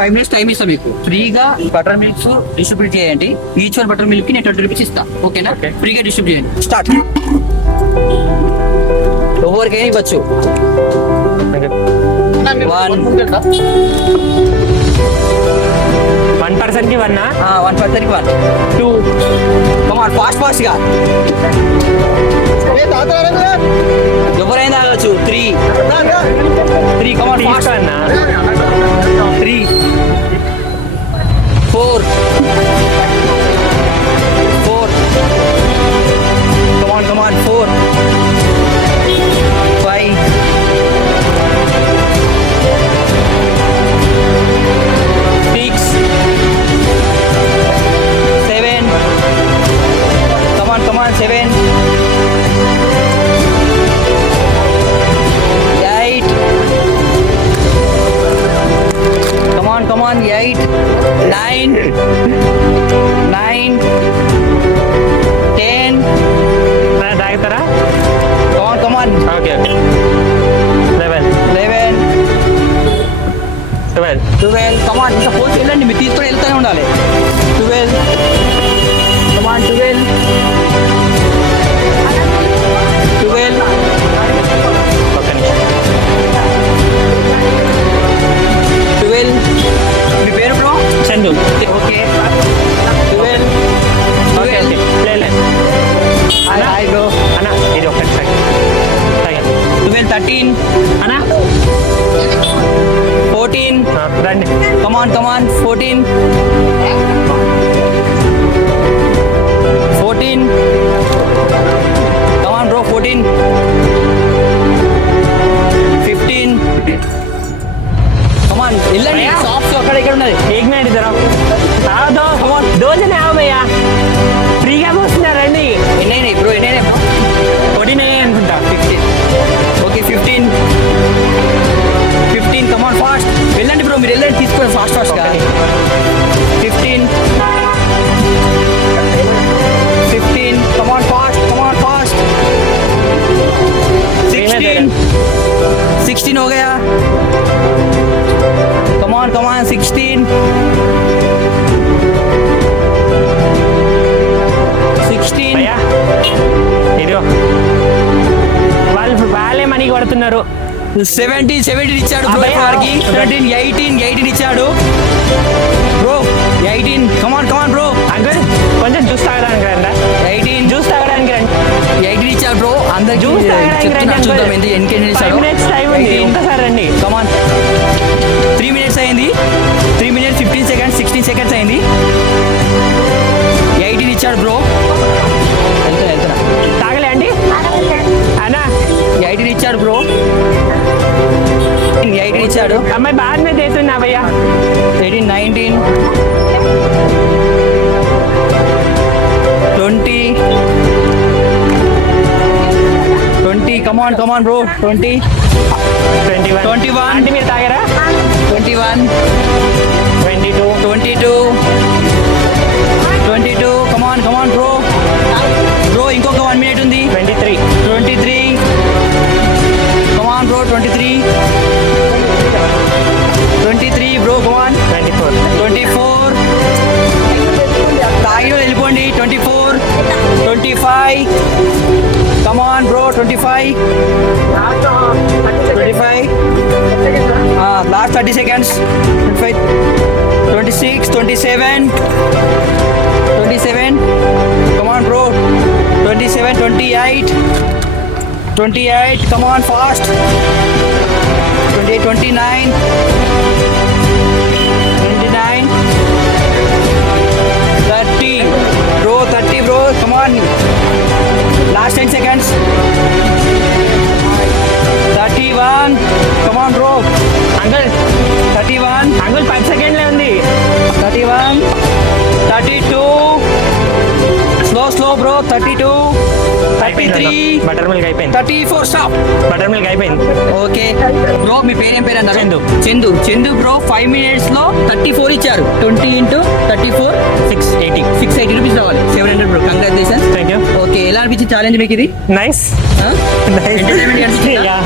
5 minutes time ఇస్తా మీకు ఫ్రీగా బటర్ మిల్క్స్ డిస్ట్రిబ్యూట్ చేయండి. ఈచ్ వన్ బటర్ మిల్క్ కి నేను 20 రూపీస్ ఇస్తా. ఓకేనా? ఫ్రీగా డిస్ట్రిబ్యూట్ చేయండి. స్టార్ట్. ఎవరికైనా ఇవ్వచ్చు. 1 person కి 1 1 person కి 1 2 కమాన్ ఫాస్ట్ గా ఎవరైనా తాగొచ్చు. 3 కమాన్ ఫాస్ట్. 3 4 కమాన్ 4 5 6 7 కమాన్ 7 8 కమాన్ 8 9 10 తాగుతారా? కమాన్ ఓకే 11 12 కమాన్ ఇంకా పోతే వెళ్ళండి. మీరు తీసుకొని వెళ్తూనే ఉండాలి. 12 కమాన్ 12 మీ పేరు బ్రో? చందు. ఓకే 12 హాయ్ బ్రో. అన్న ఇది ఒకటి 12 13 అన్న 14 రండి. కమాన్ 14 కమాన్ బ్రో 14 15 కమాన్ వెళ్ళండి. షాప్స్ అక్కడ ఇక్కడ ఉన్నది. एक मिनट इधर आओ. दो जने आओ भैया. ఫ్రీగా పోస్తున్నారండి. ఎన్నైనా బ్రో? ఎన్నైనా 14 అనుకుంటా. 15 ఓకే 15 కమాన్ ఫాస్ట్ వెళ్ళండి బ్రో. మీరు వెళ్ళండి తీసుకోండి ఫాస్ట్ గా. 15 కమాన్ ఫాస్ట్ 16 हो गया. कमान 16 భయ్యా ఇదిగో వాళ్ళే మనీ కొడుతున్నారు. 17 ఇచ్చాడు బ్రో. అబ్బయ్య. వారికి 18 ఇచ్చాడు బ్రో. 18 కమాన్ బ్రో. అంకుల్ కొంచెం జ్యూస్ తాగడానికి రండి. 18 జ్యూస్ తాగడానికి రండి. 18 ఇచ్చాడు బ్రో. అందరికి జ్యూస్ తాగడానికి రండి అంకుల్. చూద్దాం ఎన్ని 5 ఇచ్చాడు. minutes టైం ఉంది. ఒక్కసారి రండి. కమాన్ 3 minutes అయింది. 3 minutes 15 seconds 16 seconds అయింది. 18 ఇచ్చాడు బ్రో. వెళ్తున్నా తాగలే అండి అన్నా. 18 ఇచ్చాడు బ్రో. 18 ఇచ్చాడు. అమ్మాయి బాగానే చేస్తున్నా భయ్యా. 18 19 20 కమాన్ బ్రో. 20 21 అంటే మీరు తాగారా? 21 22 22 కమాన్ బ్రో. ఇంకొక 1 minute ఉంది. 23 కమాన్ బ్రో. 23 బ్రో కమాన్. 24 తాగిన వెళ్ళిపోండి. 24 25 కమాన్ బ్రో. 25 లాస్ట్ 30 seconds. 25 26 27 కమాన్ బ్రో. 27 28 కమాన్ ఫాస్ట్. 28 29 30 బ్రో కమాన్. లాస్ట్ 10 seconds. 31 కమాన్ బ్రో. అంకుల్ 31 అంకుల్ 10 సెకండ్లే ఉంది. 31 32 స్లో బ్రో. 32 33 బటర్ మిల్క్ అయిపోయింది. 34 స్టాప్. బటర్ మిల్క్ అయిపోయింది. Okay bro. మీ పేరు ఏం పేరు అన్నారు? చందు బ్రో. 5 minutes లో 34 ఇచ్చారు. 20 into 34 680 రూపీస్ రావాలి. 700 bro. Congratulation. Thank you. Okay ఎలా అనిపించింది ఛాలెంజ్ మీకు ఇది? నైస్. ఎంటర్టైన్మెంట్ అనిపించిందా?